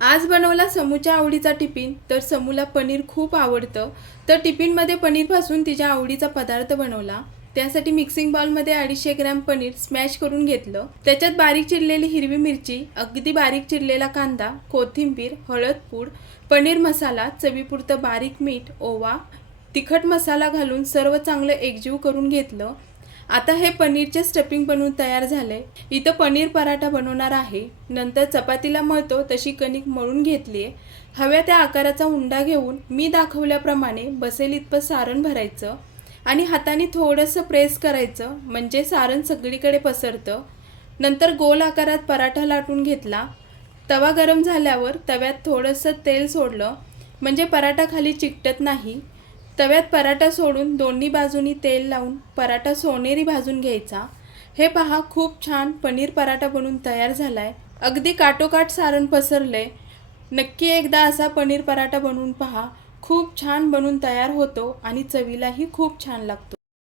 आज बनवला समूच्या आवडीचा टिफिन तर समूला पनीर खूप आवडतं. तर टिफिनमध्ये पनीरपासून तिच्या आवडीचा पदार्थ बनवला. त्यासाठी मिक्सिंग बाउलमध्ये अडीचशे ग्रॅम पनीर स्मॅश करून घेतलं. त्याच्यात बारीक चिरलेली हिरवी मिरची अगदी बारीक चिरलेला कांदा कोथिंबीर हळद पूड पनीर मसाला चवीपुरतं बारीक मीठ ओवा तिखट मसाला घालून सर्व चांगलं एकजीव करून घेतलं. आता हे पनीरचे स्टपिंग बनवून तयार झाले इथं पनीर पराठा बनवणार आहे. नंतर चपातीला मळतो तशी कणिक मळून घेतली आहे हव्या त्या आकाराचा उंडा घेऊन मी दाखवल्याप्रमाणे बसेल इतपत सारण भरायचं आणि हाताने थोडंसं प्रेस करायचं म्हणजे सारण सगळीकडे पसरतं. नंतर गोल आकारात पराठा लाटून घेतला. तवा गरम झाल्यावर तव्यात थोडंसं तेल सोडलं म्हणजे पराठा खाली चिकटत नाही. तव्यात पराठा सोडून दोन्ही बाजूनी तेल लावून पराठा सोनेरी भाजून घ्यायचा. हे पहा खूप छान पनीर पराठा बनून तयार झाला आहे अगदी काटोकाट सारण पसरले नक्की एकदा असा पनीर पराठा बनवून पहा. खूप छान बनून तयार होतो आणि चवीलाही खूप छान लागतो.